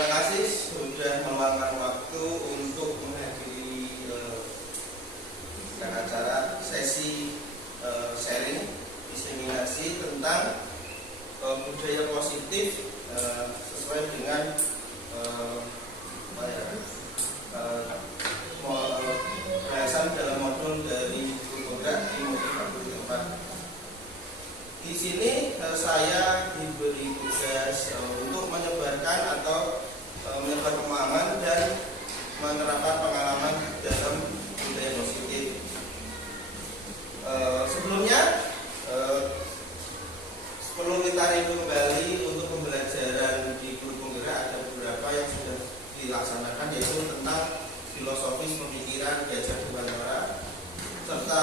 Terima kasih sudah meluangkan waktu untuk menghadiri acara sesi sharing diseminasi tentang budaya positif sesuai dengan bahasan dalam modul dari Guru Penggerak di modul 4. Di sini saya diberi tugas untuk menyebarkan atau menyebar pemahaman dan menerapkan pengalaman dalam budaya positif. Sebelumnya perlu kita review kembali untuk pembelajaran di Guru Penggerak ada beberapa yang sudah dilaksanakan, yaitu tentang filosofis pemikiran Ki Hajar Dewantara, serta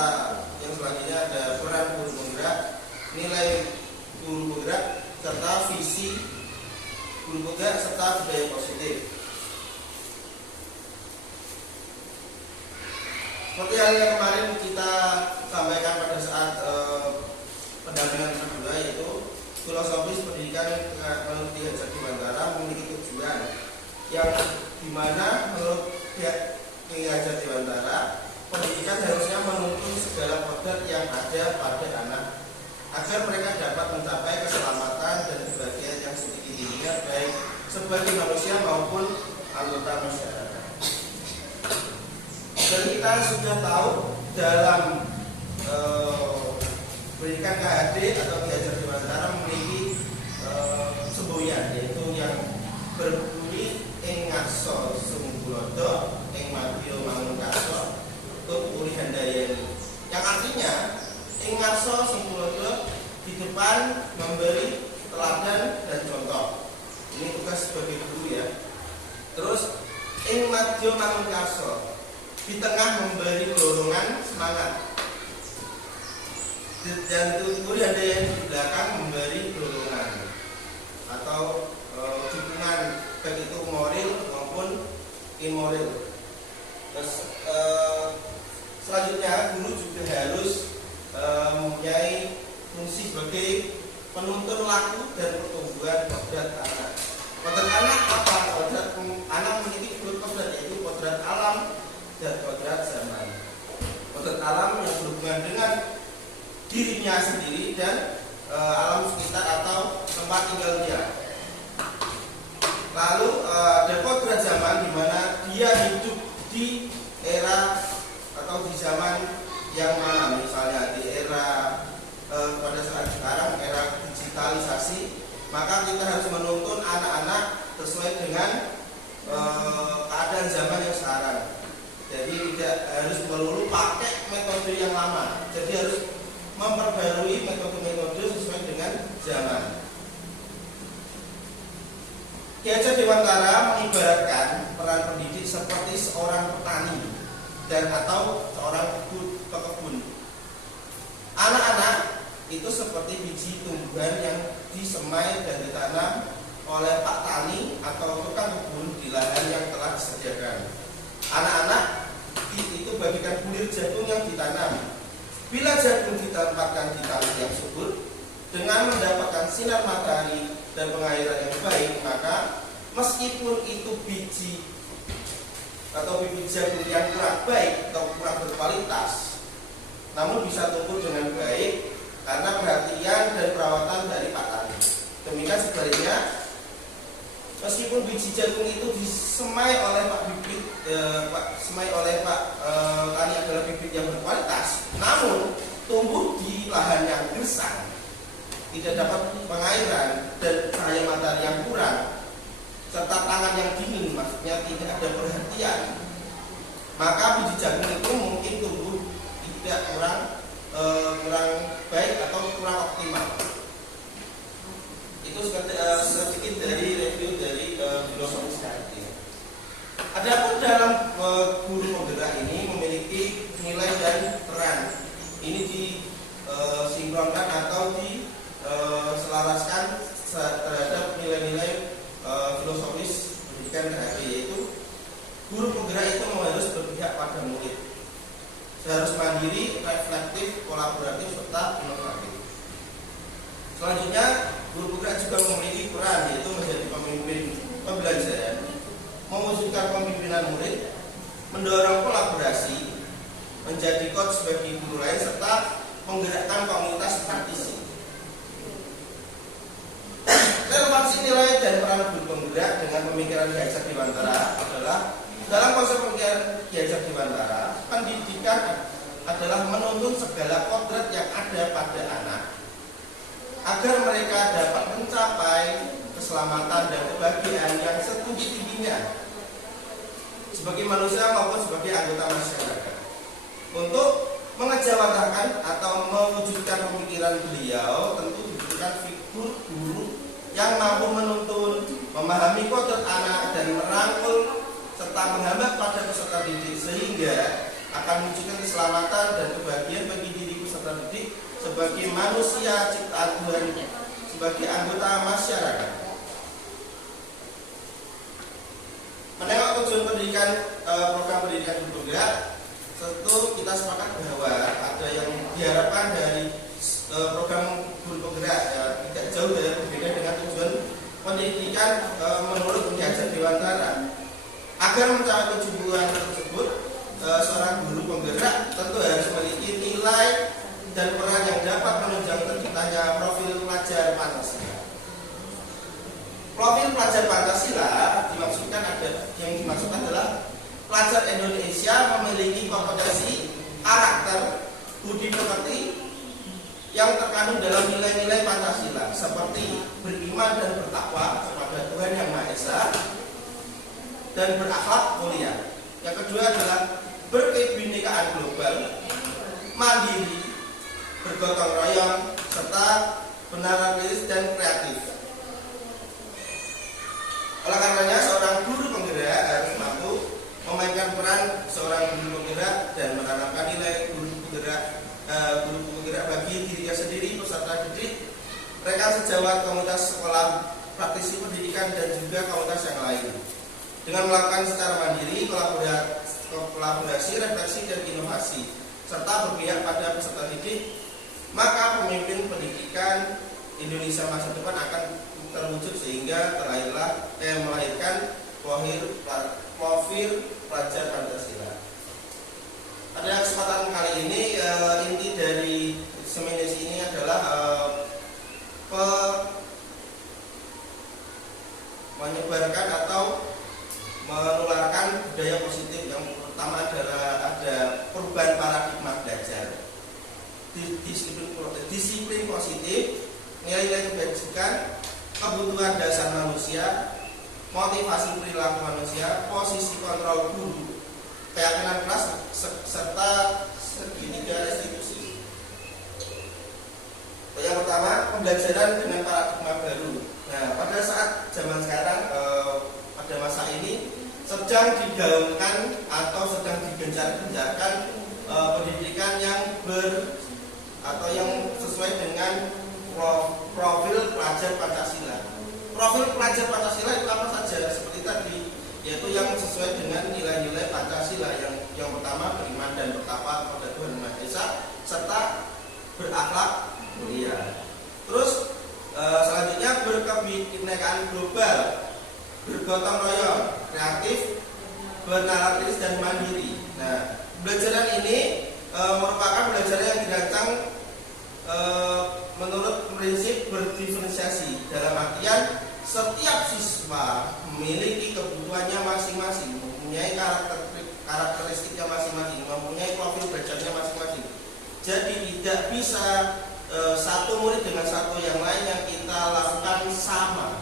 yang selanjutnya ada peran Guru Penggerak, nilai Guru Penggerak, serta visi Guru Penggerak, serta budaya positif. Seperti yang kemarin kita sampaikan pada saat pendampingan kedua, yaitu filosofis pendidikan menurut Ki Hajar Dewantara memiliki tujuan yang dimana menurut Ki Hajar Dewantara pendidikan harusnya menuntun segala kodrat yang ada pada anak agar mereka dapat mencapai keselamatan dan kebahagiaan yang setinggi-tingginya baik sebagai manusia maupun anggota masyarakat. Dan kita sudah tahu dalam pendidikan KHD atau Ki Hajar Dewantara memiliki semboyan, yaitu yang berbunyi ing ngarsa sumbulodo ing madya manungkaso tut uri handayani, yang artinya ing ngarsa sumbulodo di depan memberi teladan dan contoh. Ini tugas sebagai guru ya. Terus ing madya manungkaso, di tengah memberi dorongan semangat, dan turi ada yang di belakang memberi dorongan atau dukungan baik itu moral maupun immoral. Terus selanjutnya guru juga harus mempunyai fungsi sebagai penuntun laku dan pertumbuhan kodrat anak. Kodrat anak apa? Kodrat anak memiliki kodrat, yaitu kodrat alam dan kodrat zaman. Kodrat alam yang berhubungan dengan dirinya sendiri dan alam sekitar atau tempat tinggalnya. Lalu ada kodrat zaman di mana dia hidup di era atau di zaman yang mana, misalnya di era pada saat sekarang era digitalisasi, maka kita harus menuntun anak-anak sesuai dengan keadaan zaman yang sekarang. Jadi tidak harus melulu pakai metode yang lama. Jadi harus memperbarui metode-metode sesuai dengan zaman. Ki Hajar Dewantara mengibaratkan peran pendidik seperti seorang petani dan atau seorang pekebun. Anak-anak itu seperti biji tumbuhan yang disemai dan ditanam oleh Pak Tani atau tukang kebun di lahan yang telah disediakan. Anak-anak itu bagikan bulir jagung yang ditanam. Bila jagung ditempatkan di tanah yang subur dengan mendapatkan sinar matahari dan pengairan yang baik, maka meskipun itu biji atau bibit jagung yang kurang baik atau kurang berkualitas, namun bisa tumbuh dengan baik karena perhatian dan perawatan dari Pak Tani. Demikian sebaliknya, meskipun biji jagung itu disemai oleh Pak Tani adalah bibit yang berkualitas, namun tumbuh di lahan yang gersang, tidak dapat pengairan dan cahaya matahari yang kurang, serta tangan yang dingin, maksudnya tidak ada perhatian, maka biji jagung itu mungkin tumbuh tidak kurang baik atau kurang optimal. Itu sedikit dari review dari filosofi sekali. Adapun dalam Guru Penggerak ini memiliki nilai dan peran. Ini disinkronkan atau diselaraskan terhadap nilai-nilai filosofis pendidikan KHD, yaitu Guru Penggerak itu harus berpihak pada murid, harus mandiri, reflektif, kolaboratif, serta inovatif. Selanjutnya, Guru Penggerak juga memiliki peran, yaitu menjadi pemimpin pembelajaran pimpinan murid, mendorong kolaborasi, menjadi coach bagi guru lain, serta menggerakkan komunitas praktisi. Relevansi nilai dan peran guru penggerak dengan pemikiran Ki Hajar Dewantara adalah dalam konsep pemikiran Ki Hajar Dewantara, pendidikan adalah menuntun segala kodrat yang ada pada anak agar mereka dapat mencapai keselamatan dan kebahagiaan yang setinggi-tingginya sebagai manusia maupun sebagai anggota masyarakat. Untuk mengejawantahkan atau mewujudkan pemikiran beliau, tentu dibutuhkan figur guru yang mampu menuntun, memahami kodrat anak, dan merangkul serta menghambat pada peserta didik sehingga akan mewujudkan keselamatan dan kebahagiaan bagi diri peserta didik sebagai manusia ciptaan Tuhan, sebagai anggota masyarakat. Menengok tujuan pendidikan, program pendidikan guru penggerak, tentu kita sepakat bahwa ada yang diharapkan dari program guru penggerak, ya, tidak jauh dari berbeda dengan tujuan pendidikan menurut Ki Hajar Dewantara. Agar mencapai tujuan tersebut, seorang guru penggerak tentu harus memiliki nilai dan peran yang dapat menunjang terciptanya profil pelajar Pancasila. Profil pelajar Pancasila yang dimaksudkan adalah pelajar Indonesia memiliki kompetensi, karakter, budi pekerti yang terkandung dalam nilai-nilai Pancasila seperti beriman dan bertakwa kepada Tuhan Yang Maha Esa dan berakhlak mulia. Yang kedua adalah berkebinekaan global, mandiri, bergotong royong, serta benar-benar dan kreatif. Oleh karenanya, seorang guru penggerak harus mampu memainkan peran seorang guru penggerak dan menanamkan nilai guru penggerak bagi dirinya sendiri, peserta didik, rekan sejawat, komunitas sekolah, praktisi pendidikan, dan juga komunitas yang lain. Dengan melakukan secara mandiri, kolaborasi, refleksi, dan inovasi, serta berpihak pada peserta didik, maka pemimpin pendidikan Indonesia masa depan akan terwujud sehingga melahirkan profil pelajar Pancasila. Pada kesempatan kali ini, inti dari seminar ini adalah menyebarkan atau menularkan budaya positif. Yang pertama adalah ada perubahan paradigma belajar, disiplin positif, nilai-nilai kebajikan, kebutuhan dasar manusia, motivasi perilaku manusia, posisi kontrol guru, keyakinan kelas, serta segitiga restitusi. Yang pertama, pembelajaran dengan paradigma baru. Nah, pada saat zaman sekarang, pada masa ini sedang digaungkan atau sedang digencar-gencarkan pendidikan yang yang sesuai dengan profil pelajar Pancasila. Profil pelajar Pancasila itu apa saja? Seperti tadi, yaitu yang sesuai dengan nilai-nilai Pancasila. Yang pertama, beriman dan bertakwa kepada Tuhan Yang Maha Esa, serta berakhlak mulia. Terus selanjutnya berkebinekaan global, bergotong royong, kreatif, bernarasilis, dan mandiri. Nah, pembelajaran ini merupakan pembelajaran yang dirancang menurut prinsip berdiferensiasi, dalam artian setiap siswa memiliki kebutuhannya masing-masing, mempunyai karakteristiknya masing-masing, mempunyai profil belajarnya masing-masing. Jadi tidak bisa satu murid dengan satu yang lain yang kita lakukan sama,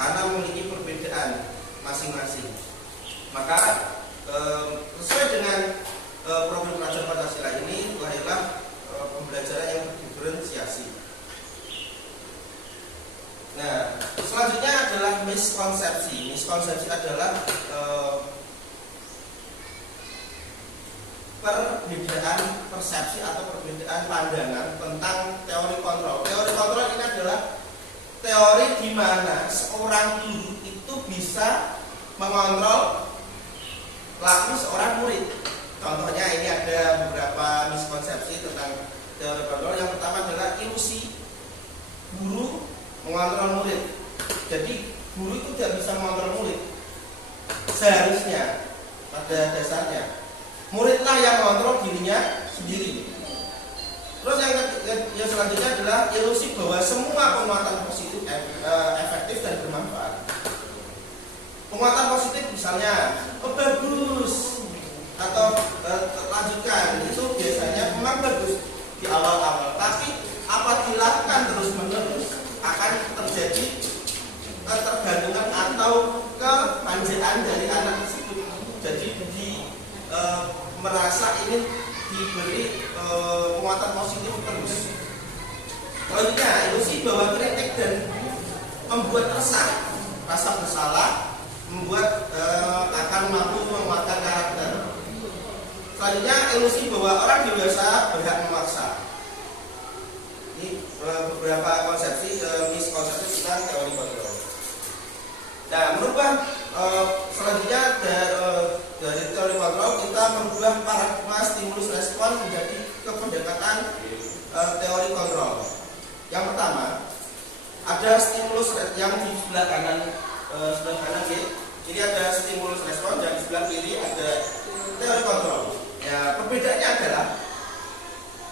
karena memiliki perbedaan masing-masing. Maka sesuai dengan profil pelajar Pancasila ini lahirlah pembelajaran yang berdiferensiasi. Nah, selanjutnya adalah miskonsepsi. Miskonsepsi adalah perbedaan persepsi atau perbedaan pandangan tentang teori kontrol. Teori kontrol ini adalah teori di mana seorang guru itu bisa mengontrol laku seorang murid. Contohnya ini ada beberapa miskonsepsi tentang teori kontrol. Yang pertama adalah ilusi guru mengontrol murid. Jadi guru itu tidak bisa mengontrol murid. seharusnya pada dasarnya muridlah yang mengontrol dirinya sendiri. Terus yang selanjutnya adalah ilusi bahwa semua penguatan positif efektif dan bermanfaat. Penguatan positif misalnya, oh bagus, atau lanjutkan, itu biasanya memang bagus di awal-awal, tapi apabila dilakukan terus-menerus akan terjadi ketergantungan atau kemanjaan dari anak tersebut. Jadi merasa ingin diberi penguatan positif terus. Selanjutnya, ilusi bahwa kritik dan membuat resah, rasa bersalah, membuat akan mampu menguatkan karakter. Selanjutnya, ilusi bahwa orang dewasa berhak memaksa. Ini beberapa konsepsi, miskonsepsi tentang teori kontrol. Nah, merubah selanjutnya dari teori kontrol, kita merubah paradigma stimulus respon menjadi kependekatan teori kontrol. Yang pertama, ada stimulus yang di sebelah kanan ya. Ini ada stimulus respon, dan di sebelah kiri ada teori kontrol. Ya, perbedaannya adalah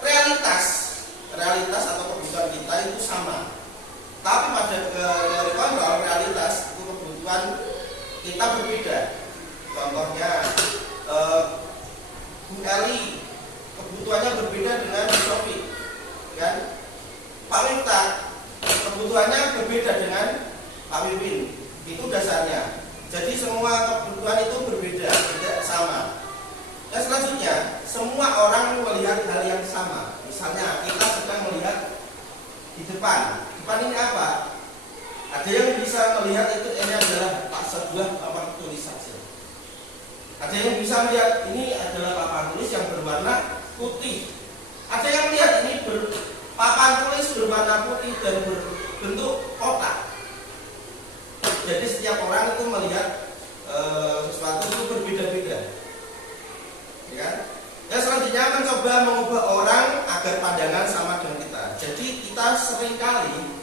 realitas atau kebutuhan kita itu sama. Tapi pada teori kontrol, realitas itu kebutuhan kita berbeda. Contohnya, Bu Eli kebutuhannya berbeda dengan Bu Sofi, kan? Pak Miftah kebutuhannya berbeda dengan Pak Wipin. Itu dasarnya. Jadi semua kebutuhan itu berbeda, tidak sama. Dan selanjutnya, semua orang melihat hal yang sama. Misalnya kita sedang melihat di depan. Depan ini apa? Ada yang bisa melihat ini adalah sebuah papan tulis saja. Ada yang bisa melihat ini adalah papan tulis yang berwarna putih. Ada yang melihat ini papan tulis berwarna putih dan berbentuk kotak. Jadi setiap orang itu melihat sesuatu itu berbeda-beda, ya kan? Dan selanjutnya mencoba mengubah orang agar pandangan sama dengan kita. Jadi kita seringkali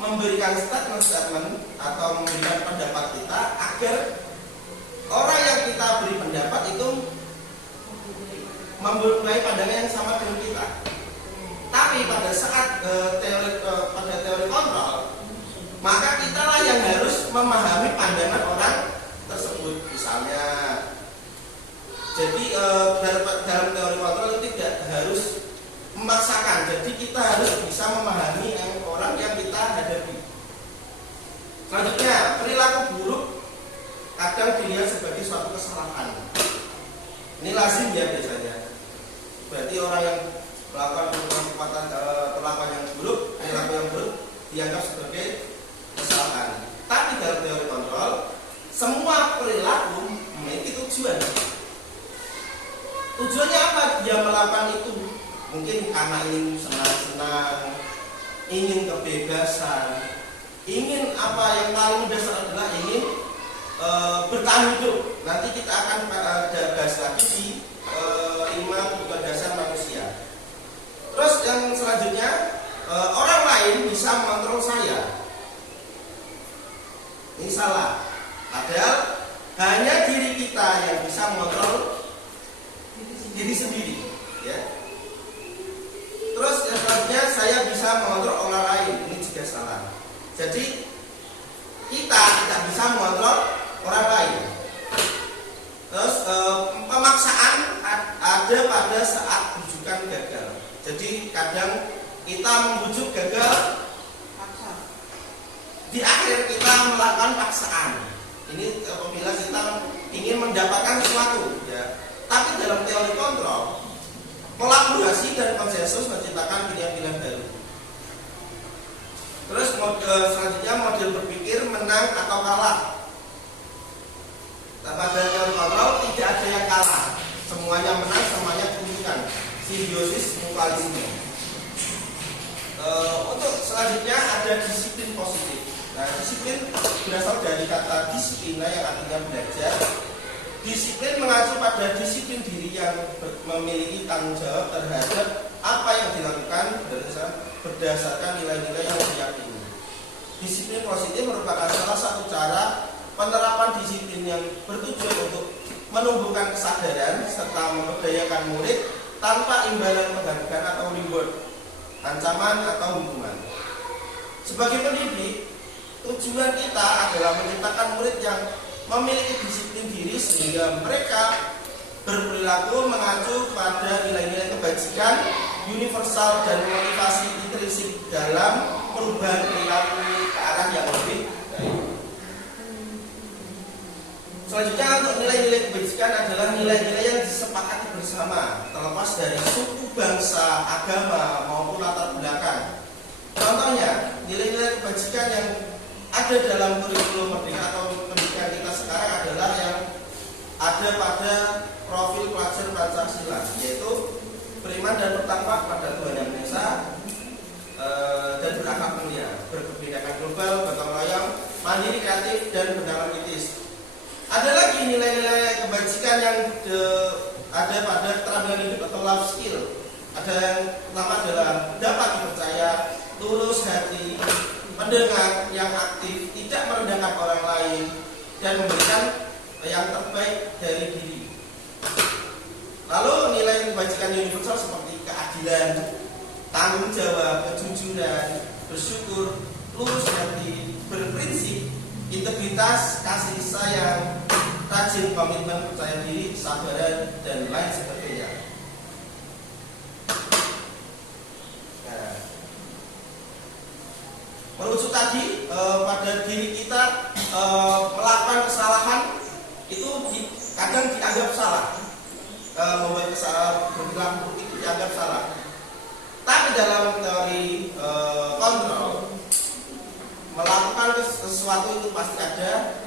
memberikan statement atau memberikan pendapat kita agar orang yang kita beri pendapat itu mempunyai pandangan yang sama dengan kita. Tapi pada saat pada teori kontrol, maka kitalah yang harus memahami pandangan orang tersebut. Misalnya, jadi dalam teori kontrol itu tidak harus memaksakan. Jadi kita harus bisa memahami orang yang kita hadapi. Selanjutnya, perilaku buruk kadang dilihat sebagai suatu kesalahan. Ini lazim ya biasanya. Berarti orang yang melakukan perlakuan yang buruk, perilaku yang buruk dianggap sebagai kesalahan. Tapi dalam teori kontrol, semua perilaku memiliki tujuan. Tujuannya apa dia melakukan itu? Mungkin karena ingin senang-senang, ingin kebebasan, ingin apa yang paling mendasar adalah ingin bertahan hidup. Nanti kita akan bahas lagi di 5 kebutuhan dasar manusia. Terus yang selanjutnya, orang lain bisa mengontrol saya. Ini salah. Padahal hanya diri kita yang bisa mengontrol diri sendiri, ya. Terus yang selanjutnya, saya bisa mengontrol orang lain. Ini juga salah. Jadi kita tidak bisa mengontrol orang lain. Terus pemaksaan ada pada saat bujukan gagal. Jadi kadang kita membujuk gagal, di akhir kita melakukan paksaan. Ini apabila kita ingin mendapatkan sesuatu, ya. Tapi dalam teori kontrol, kolaborasi dan konsensus menciptakan pilihan-pilihan baru. Terus selanjutnya model berpikir menang atau kalah. Pada teori kontrol tidak ada yang kalah, semuanya menang, semuanya keuntungan. Simbiosis mutualisme. Untuk selanjutnya ada disiplin positif. Nah, disiplin berasal dari kata disiplina yang artinya belajar. Disiplin mengacu pada disiplin diri yang memiliki tanggung jawab terhadap apa yang dilakukan berdasarkan nilai-nilai yang diyakini. Disiplin positif merupakan salah satu cara penerapan disiplin yang bertujuan untuk menumbuhkan kesadaran serta memberdayakan murid tanpa imbalan penghargaan atau reward, ancaman atau hukuman. Sebagai pendidik, tujuan kita adalah menciptakan murid yang memiliki disiplin diri sehingga mereka berperilaku mengacu pada nilai-nilai kebajikan universal dan motivasi intrinsik dalam perubahan perilaku ke arah yang lebih baik. Selanjutnya, untuk nilai-nilai kebajikan adalah nilai-nilai yang disepakati bersama, terlepas dari suku, bangsa, agama maupun latar belakang. Contohnya, nilai-nilai kebajikan yang ada dalam kurikulum Merdeka atau pendidikan kita sekarang adalah yang ada pada profil pelajar Pancasila, yaitu beriman dan bertakwa kepada Tuhan Yang Maha Esa, dan berakhlak mulia, berkebinekaan global, gotong royong, mandiri, kreatif, dan bernama kritis. Ada lagi nilai-nilai kebajikan yang ada pada keterampilan hidup atau life skill. Ada yang pertama adalah dapat dipercaya, tulus hati, mendengar yang aktif, tidak merendahkan orang lain, dan memberikan yang terbaik dari diri. Lalu nilai kebajikan universal seperti keadilan, tanggung jawab, kejujuran, bersyukur, lurus hati, berprinsip, integritas, kasih sayang, rajin, komitmen, percaya diri, sabaran, dan lain sebagainya. Nah, merujuk tadi pada diri kita melakukan kesalahan itu kadang dianggap salah, membuat kesalahan, berperilaku itu dianggap salah. Tapi dalam teori kontrol, melakukan sesuatu itu pasti ada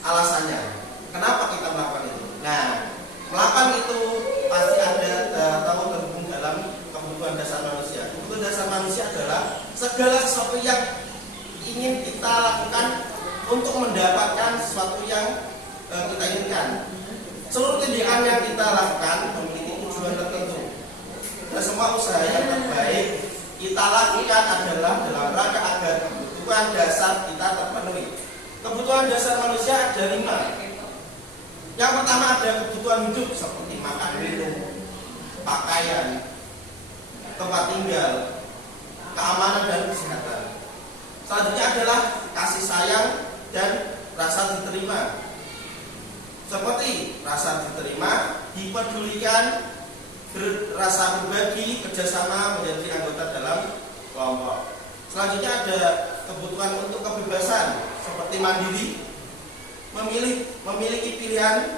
alasannya. Kenapa kita melakukan itu? Nah, melakukan itu pasti ada tahu terhubung dalam kebutuhan dasar manusia. Kebutuhan dasar manusia adalah segala sesuatu yang ingin kita lakukan untuk mendapatkan sesuatu yang kita inginkan. Seluruh tindakan yang kita lakukan memiliki tujuan tertentu. Dan semua usaha yang terbaik kita lakukan adalah dalam rangka agar kebutuhan dasar kita terpenuhi. Kebutuhan dasar manusia ada 5. Yang pertama ada kebutuhan hidup seperti makan, minum, pakaian, tempat tinggal, keamanan dan kesehatan. Selanjutnya adalah kasih sayang dan rasa diterima. Seperti rasa diterima, dipedulikan, rasa berbagi, kerjasama, menjadi anggota dalam kelompok. Selanjutnya ada kebutuhan untuk kebebasan seperti mandiri, memiliki pilihan,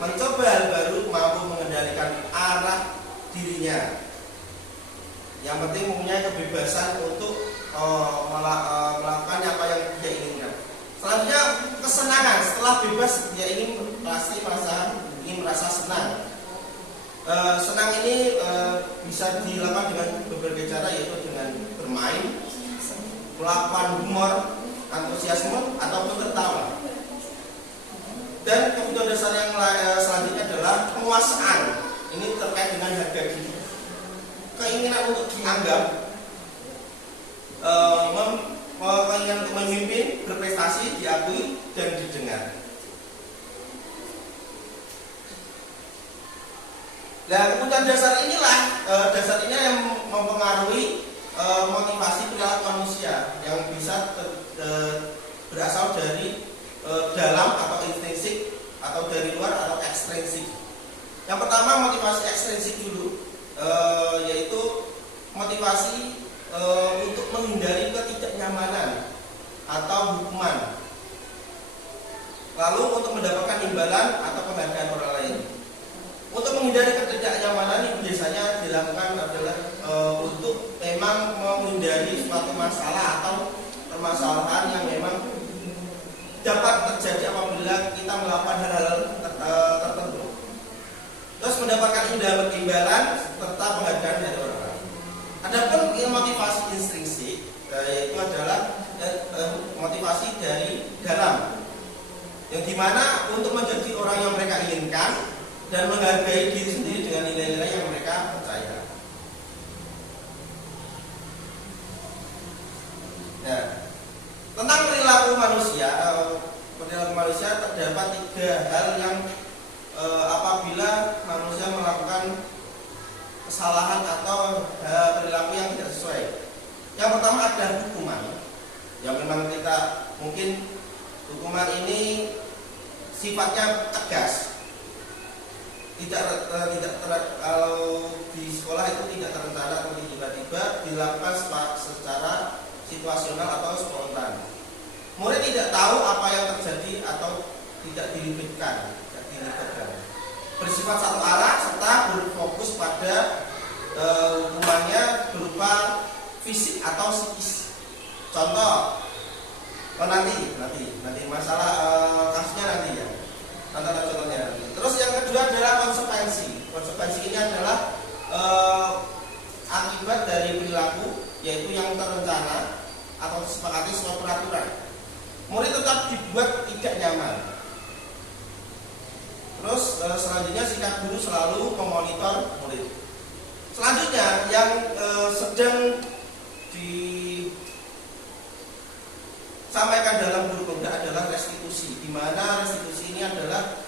mencoba hal baru, mampu mengendalikan arah dirinya. Yang penting mempunyai kebebasan untuk melakukan apa yang dia inginkan. Selanjutnya kesenangan, setelah bebas dia ingin merasa senang. Senang ini bisa dilakukan dengan berbagai cara, yaitu dengan bermain, melakukan humor, antusiasme, ataupun tertawa. Dan kebutuhan dasar yang selanjutnya adalah penguasaan. Ini terkait dengan harga diri. Keinginan untuk dianggap, keinginan untuk memimpin, berprestasi, diakui, dan didengar. Nah, kebutuhan dasar inilah yang mempengaruhi motivasi perilaku manusia yang bisa berasal dari dalam atau intrinsik, atau dari luar atau ekstrinsik. Yang pertama motivasi ekstrinsik dulu, yaitu motivasi untuk menghindari ketidaknyamanan atau hukuman. Lalu untuk mendapatkan imbalan atau penghargaan orang lain. Untuk menghindari ketidaknyamanan ini biasanya dilakukan adalah untuk memang menghindari suatu masalah atau permasalahan yang memang dapat terjadi apabila kita melakukan hal-hal tertentu. Terus mendapatkan imbalan serta penghargaan dari orang lain. Adapun motivasi intrinsik, yaitu adalah motivasi dari dalam, yang dimana untuk menjadi orang yang mereka inginkan dan menghargai diri sendiri dengan nilai-nilai yang mereka percaya. Nah, perilaku manusia terdapat 3 hal yang apabila manusia melakukan kesalahan atau perilaku yang tidak sesuai. Yang pertama ada hukuman, yang memang kita mungkin hukuman ini sifatnya tegas, kalau di sekolah itu tidak terencana atau tiba-tiba dilakukan secara situasional atau spontan. Murid tidak tahu apa yang terjadi atau tidak dilibatkan, bersifat satu arah serta berfokus pada hukumannya berupa fisik atau psikis. Contoh, nanti masalah kasusnya nanti ya. Antara contohnya. Terus yang kedua adalah konsekuensi. Konsekuensi ini adalah akibat dari perilaku, yaitu yang terencana atau disepakati sesuai peraturan. Murid tetap dibuat tidak nyaman. Terus selanjutnya sikap guru selalu memonitor murid. Selanjutnya yang sedang disampaikan dalam guru Pemda adalah restitusi, di mana restitusi ini adalah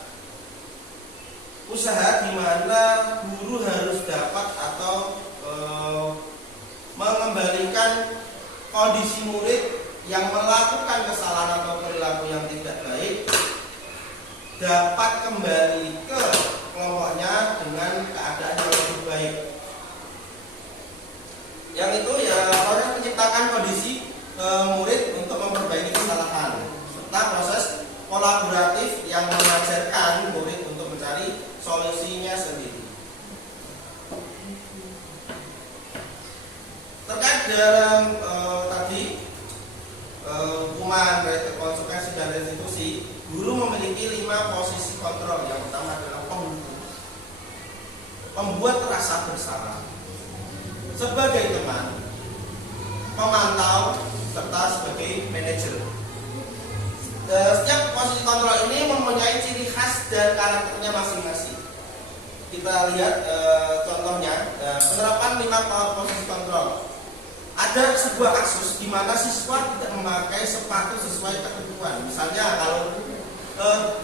usaha di mana guru harus dapat atau mengembalikan kondisi murid yang melakukan kesalahan atau perilaku yang tidak baik dapat kembali ke kelompoknya dengan keadaan yang lebih baik. Yang itu ya harus menciptakan kondisi murid untuk memperbaiki kesalahan serta proses kolaboratif yang mengajarkan murid untuk mencari solusinya sendiri. Terkait dalam tadi hukuman, konsekuensi dan restitusi, guru memiliki 5 posisi kontrol. Yang pertama adalah penghukum, pembuat rasa bersalah, sebagai teman, pemantau, serta sebagai manajer. Setiap posisi kontrol ini mempunyai ciri khas dan karakternya masing-masing. Kita lihat contohnya, penerapan 5 posisi kontrol. Ada sebuah kasus di mana siswa tidak memakai sepatu sesuai ketentuan. Misalnya kalau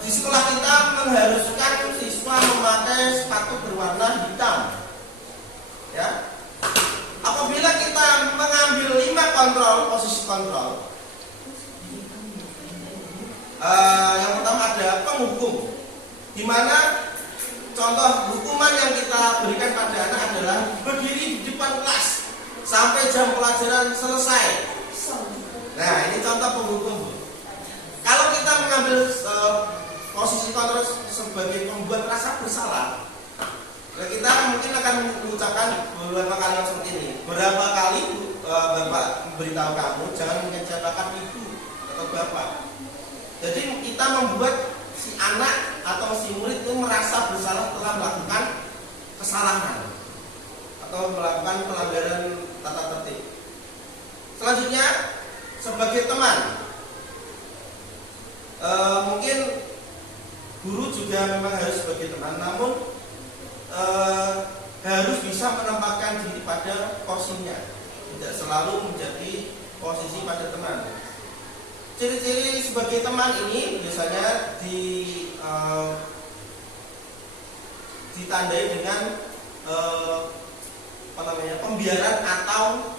di sekolah kita mengharuskan siswa memakai sepatu berwarna hitam, ya. Apabila kita mengambil 5 kontrol, posisi kontrol, yang pertama ada penghukum, di mana contoh hukuman yang kita berikan pada anak adalah berdiri di depan kelas sampai jam pelajaran selesai. Nah, ini contoh penghukum. Kalau kita mengambil posisi kontrol sebagai pembuat rasa bersalah, kita mungkin akan mengucapkan beberapa kalimat seperti ini. Berapa kali Bapak memberitahu kamu jangan mengecewakan ibu atau bapak. Jadi kita membuat si anak atau si murid itu merasa bersalah telah melakukan kesalahan atau melakukan pelanggaran tata tertib. Selanjutnya sebagai teman, mungkin guru juga memang harus sebagai teman, namun harus bisa menempatkan diri pada porsinya, tidak selalu menjadi posisi pada teman. Ciri-ciri sebagai teman ini biasanya ditandai dengan pembiaran atau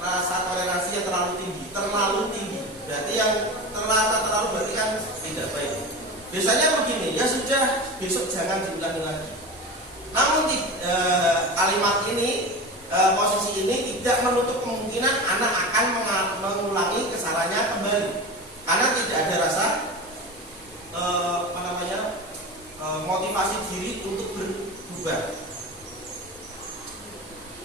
rasa toleransi yang terlalu tinggi. Berarti yang terlalu berarti kan tidak baik. Biasanya begini, ya sudah, besok jangan diulangi lagi. Namun kalimat ini, posisi ini tidak menutup kemungkinan anak akan mengulangi kesalahannya kembali, karena tidak ada rasa motivasi diri untuk berubah.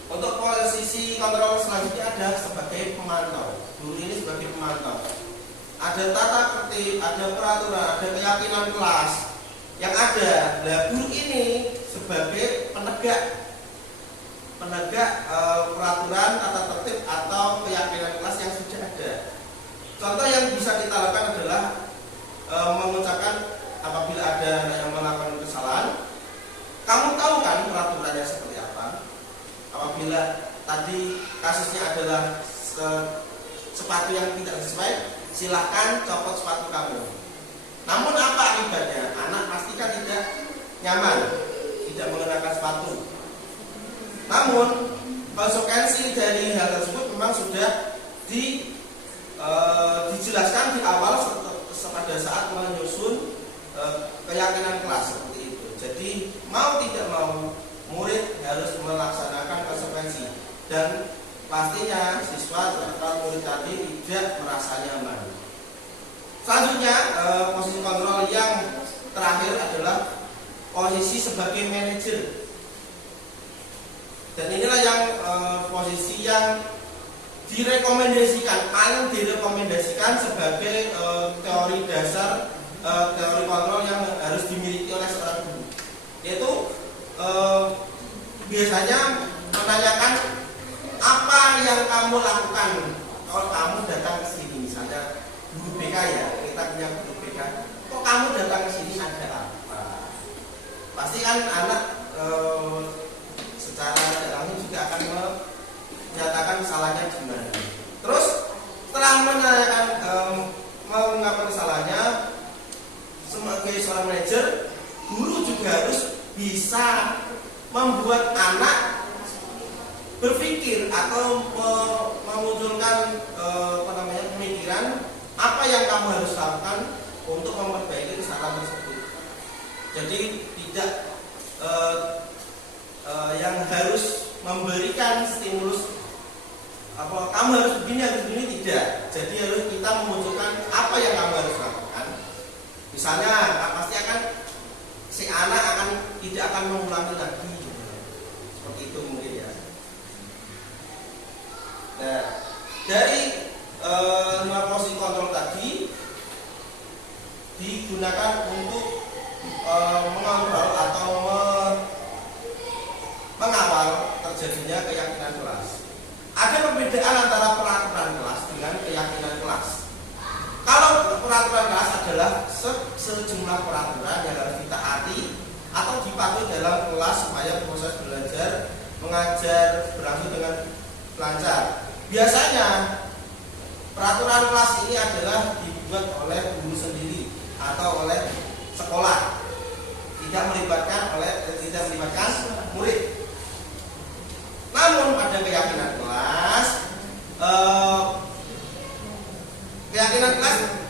Untuk posisi kontrol selanjutnya ada sebagai pemantau. Guru ini sebagai pemantau. Ada tata tertib, ada peraturan, ada keyakinan kelas yang ada. Nah, guru ini sebagai penegak peraturan, tata tertib atau keyakinan kelas yang sudah ada. Contoh yang bisa kita lakukan adalah mengucapkan apabila ada anak yang melakukan kesalahan, kamu tahu kan peraturannya seperti apa? Apabila tadi kasusnya adalah sepatu yang tidak sesuai, silahkan copot sepatu kamu. Namun apa akibatnya? Anak pastikan tidak nyaman, tidak mengenakan sepatu. Namun konsekuensi dari hal tersebut memang sudah dijelaskan di awal pada saat menyusun keyakinan kelas seperti itu. Jadi mau tidak mau murid harus melaksanakan konsekuensi, dan pastinya siswa atau murid tadi tidak merasa nyaman. Selanjutnya posisi kontrol yang terakhir adalah posisi sebagai manajer. Dan inilah yang posisi yang paling direkomendasikan sebagai teori dasar teori kontrol yang harus dimiliki oleh seorang guru. Yaitu biasanya menanyakan apa yang kamu lakukan kalau kamu datang ke sini. Misalnya guru BK ya, kita punya guru BK. Kok kamu datang ke sini, ada apa? Pasti kan anak secara tidak langsung juga akan menyatakan kesalahannya gimana. Terus setelah menanyakan mengungkapkan kesalahannya, sebagai seorang manajer, guru juga harus bisa membuat anak berpikir atau memunculkan pemikiran apa yang kamu harus lakukan untuk memperbaiki kesalahan tersebut. Jadi tidak yang harus memberikan stimulus kamu harus begini tidak. Jadi harus kita memunculkan apa yang kamu harus lakukan. Misalnya pasti si anak tidak akan mengulangi lagi, seperti itu mungkin ya. Nah, dari 5 posisi kontrol tadi digunakan untuk mengontrol atau mengawal terjadinya keyakinan kelas. Ada perbedaan antara peraturan kelas dengan keyakinan kelas. Kalau peraturan kelas adalah sejumlah peraturan yang harus ditaati atau dipatuhi dalam kelas supaya proses belajar mengajar berlangsung dengan lancar. Biasanya peraturan kelas ini adalah dibuat oleh guru sendiri atau oleh sekolah, tidak melibatkan murid. Namun pada keyakinan kelas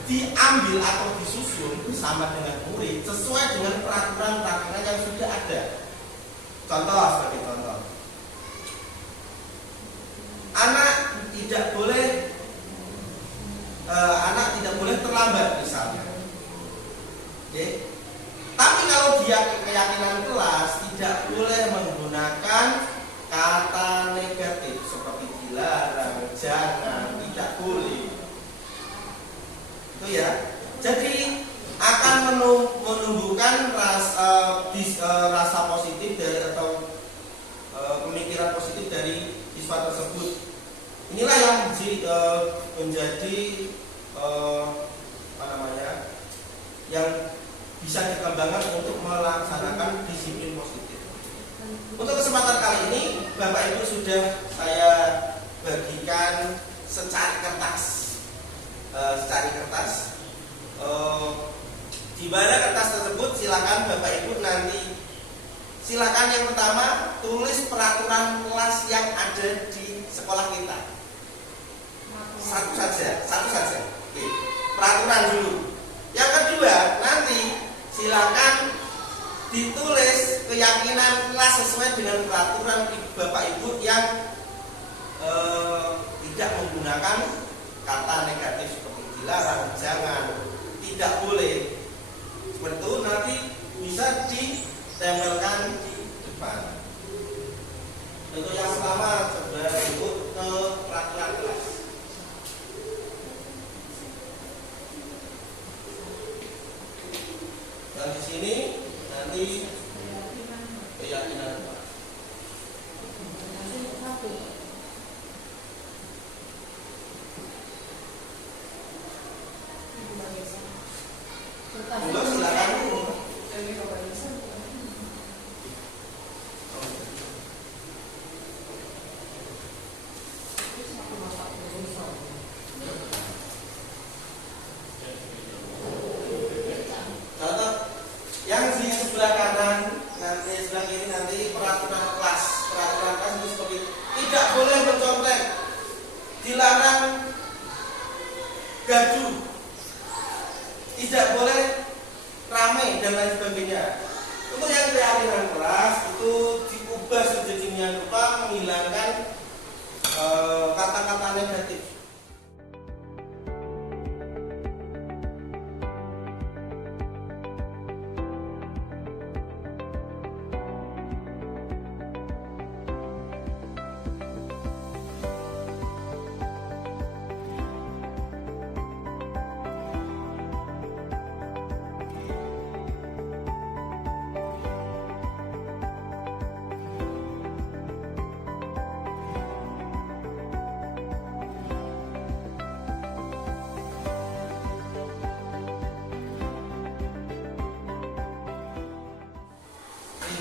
diambil atau disusun bersama dengan murid sesuai dengan peraturan-peraturan yang sudah ada. Sebagai contoh, anak tidak boleh terlambat misalnya. Oke. Tapi kalau dia keyakinan kelas tidak boleh menggunakan kata negatif seperti dilarang, jangan, tidak boleh. Itu ya. Jadi akan menumbuhkan rasa positif atau pemikiran positif dari siswa tersebut. Inilah yang menjadi yang bisa dikembangkan untuk melaksanakan disiplin positif. Untuk kesempatan kali ini, Bapak Ibu sudah saya bagikan secari kertas. Di mana kertas tersebut silakan Bapak Ibu nanti yang pertama tulis peraturan kelas yang ada di sekolah kita. Satu saja. Oke. Peraturan dulu. Yang kedua, nanti silakan ditulis keyakinan kelas sesuai dengan peraturan Bapak Ibu yang tidak menggunakan kata negatif seperti dilarang, jangan, tidak boleh. Seperti itu nanti bisa ditempelkan di depan. Untuk yang pertama, saudara ikut ke peraturan kelas. Dan di sini nanti keyakinan kelas. Silakan. dilarang gaduh, tidak boleh ramai dan lain sebagainya. Untuk yang keyakinan kelas itu diubah sedemikian rupa menghilangkan kata-kata negatif.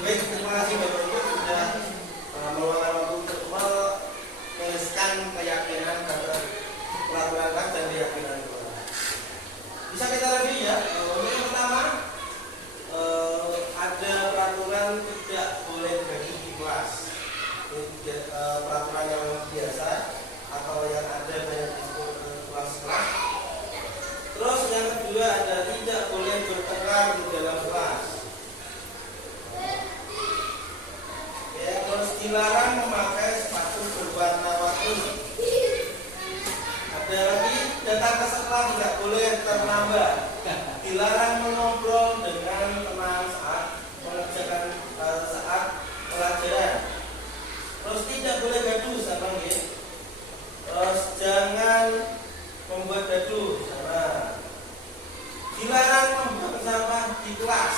Baik, terima kasih Bapak Ibu sudah meluangkan waktu untuk menuliskan keyakinan terhadap peraturan kelas dan keyakinan kelas. Bisa kita review ya. Untuk yang pertama ada peraturan tidak boleh bagi di kelas. Ini peraturan yang biasa atau yang ada banyak disebut kelas-kelas. Terus yang kedua ada tidak boleh bertengkar di dalam kelas. Dilarang memakai sepatu berwarna-warni. Ada lagi datang ke sekolah tidak boleh terlambat. Dilarang mengobrol dengan teman saat mengerjakan saat pelajaran. Terus tidak boleh gaduh sama ya. Terus jangan membuat gaduh sama. Dilarang membuang sampah di kelas.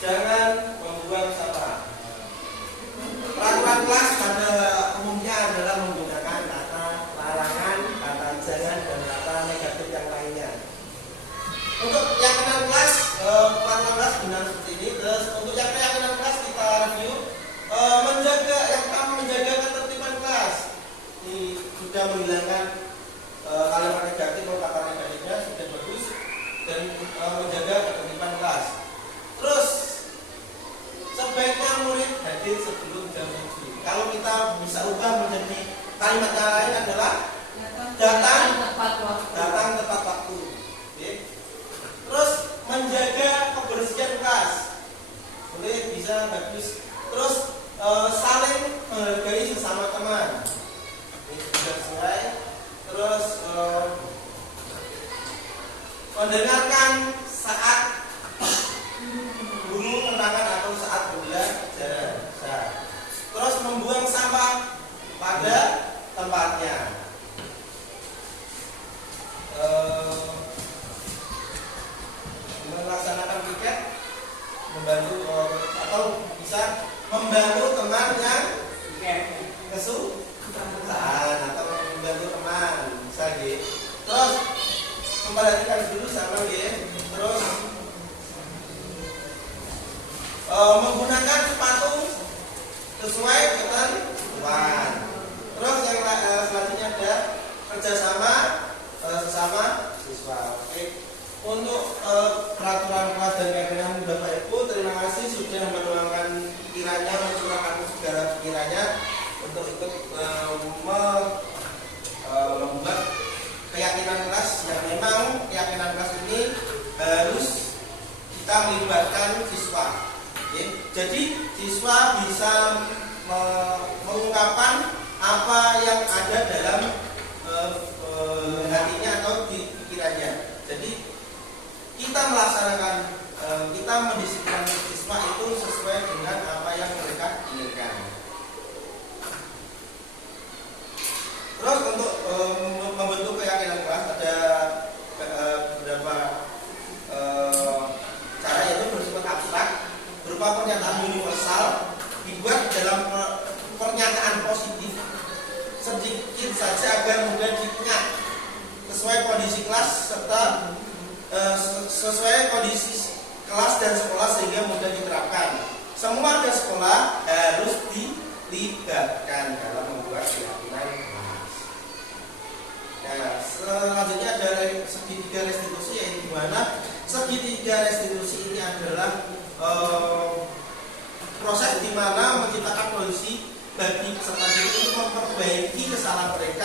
Jangan membuang sampah. Peraturan kelas pada umumnya adalah menggunakan kata larangan, kata jangan, dan kata negatif yang lainnya. Untuk keyakinan kelas, peraturan kelas benar seperti ini. Terus untuk yang keyakinan kelas kita review menjaga ketertiban kelas. Ini sudah menghilangkan kalimat negatif atau kata negatifnya sudah bagus dan menjaga ketertiban kelas. Terus sebaiknya murid hadir sebelum jam 7. Kalau kita bisa ubah menjadi kalimat yang lain adalah datang tepat waktu. Oke. Terus menjaga kebersihan kelas. Murid bisa bagus. Terus saling menghargai sesama teman. Ini sudah sesuai. Terus mendengarkan saat guru menerangkan atau saat belajar. Terus membuang sampah pada tempatnya. Melaksanakan piket, membantu atau bisa membantu teman yang kesusahan atau membantu teman bisa gitu. Terus memperhatikan dulu sama gitu. Terus menggunakan sepatu sesuai ketentuan. Terus yang selanjutnya ada kerjasama sesama siswa. Oke. Untuk peraturan kelas dan keyakinan Bapak Ibu, terima kasih sudah meluangkan pikirannya, mencurahkan segala pikirannya untuk ikut membuat keyakinan kelas yang memang keyakinan kelas ini harus kita melibatkan siswa. Oke. Jadi siswa bisa mengungkapkan apa yang ada dalam hatinya atau di pikirannya. Jadi kita melaksanakan, kita mendisiplinkan siswa itu sesuai dengan apa yang mereka inginkan. Terus untuk membentuk keyakinan kelas ada beberapa cara, yaitu bersifat abstrak, berupa pernyataan universal, dibuat dalam pernyataan positif sedikit saja agar mudah diingat, sesuai kondisi kelas serta sesuai kondisi kelas dan sekolah sehingga mudah diterapkan. Semua warga sekolah harus dilibatkan dalam membuat keyakinan kelas. Nah, selanjutnya ada segitiga restitusi, yaitu di mana segitiga restitusi ini adalah proses di mana menciptakan kondisi bagi peserta didik untuk memperbaiki kesalahan mereka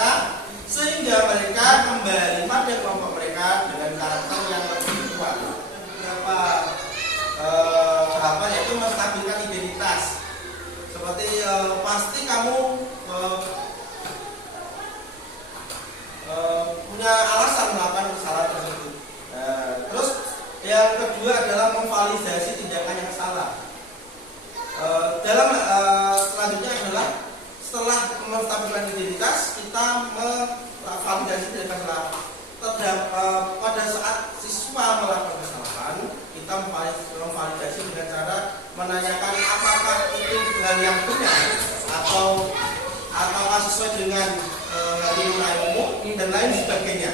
sehingga mereka kembali pada kelompok mereka dengan karakter yang lebih kuat. Beberapa tahapan yaitu menstabilkan identitas. Seperti pasti kamu punya alasan melakukan kesalahan tersebut. Terus yang kedua adalah memvalidasi tindakan yang salah. Selanjutnya adalah setelah menstabilkan identitas, kita memvalidasi tindakan salah. Pada saat siswa melakukan kesalahan, kita memvalidasi dengan cara menanyakan apakah itu hal yang benar atau sesuai dengan nilai umum dan lain sebagainya.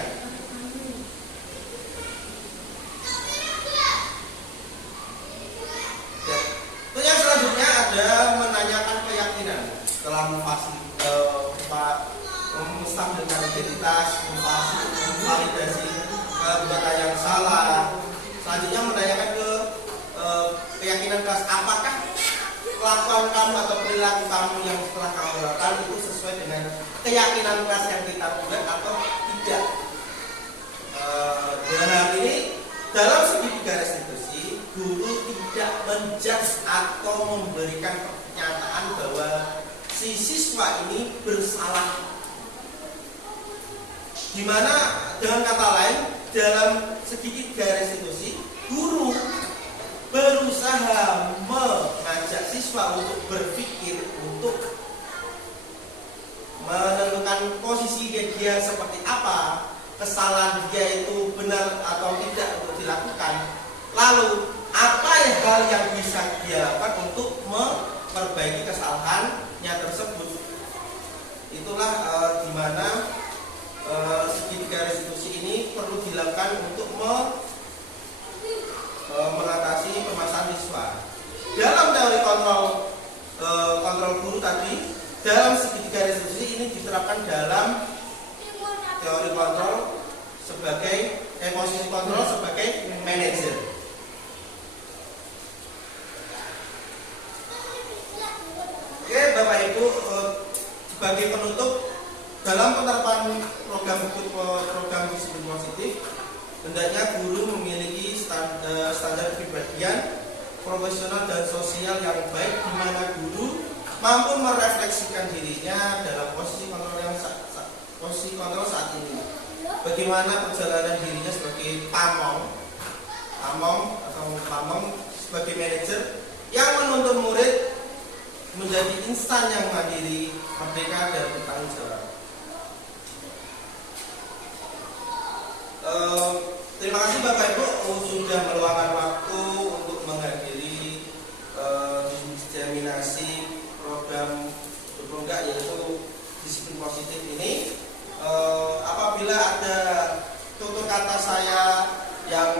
Yang selanjutnya ada menanyakan keyakinan setelah menstabilkan identitas, memvalidasi perbuatan yang salah. Selanjutnya menanyakan keyakinan kelas, apakah kelakuan kamu atau perilaku kamu yang setelah kamu lakukan itu sesuai dengan keyakinan kelas yang kita buat atau tidak. Dengan hal ini, dalam segitiga restitusi, guru tidak menjudge atau memberikan pernyataan bahwa si siswa ini bersalah. Dimana dengan kata lain, dalam segitiga restitusi, guru berusaha mengajak siswa untuk berpikir, untuk menentukan posisi dia seperti apa, kesalahan dia itu benar atau tidak untuk dilakukan. Lalu apa hal yang bisa dia lakukan untuk memperbaiki kesalahannya tersebut. Itulah dimana segitiga restitusi ini perlu dilakukan untuk mengatasi permasalahan siswa. Dalam teori kontrol guru tadi, dalam segitiga restitusi ini diterapkan dalam teori kontrol sebagai posisi kontrol sebagai manajer. Oke, Bapak Ibu, sebagai penutup, dalam penerapan program disiplin positif, hendaknya guru memiliki standar kepribadian profesional dan sosial yang baik, di mana guru mampu merefleksikan dirinya dalam posisi kontrol saat ini. Bagaimana perjalanan dirinya sebagai pamong sebagai manajer yang menuntun murid menjadi insan yang mandiri, merdeka dan bertanggung jawab. Terima kasih Bapak Ibu sudah meluangkan waktu untuk menghadiri diseminasi program berpenggerak yaitu disiplin positif ini. Apabila ada tutur kata saya yang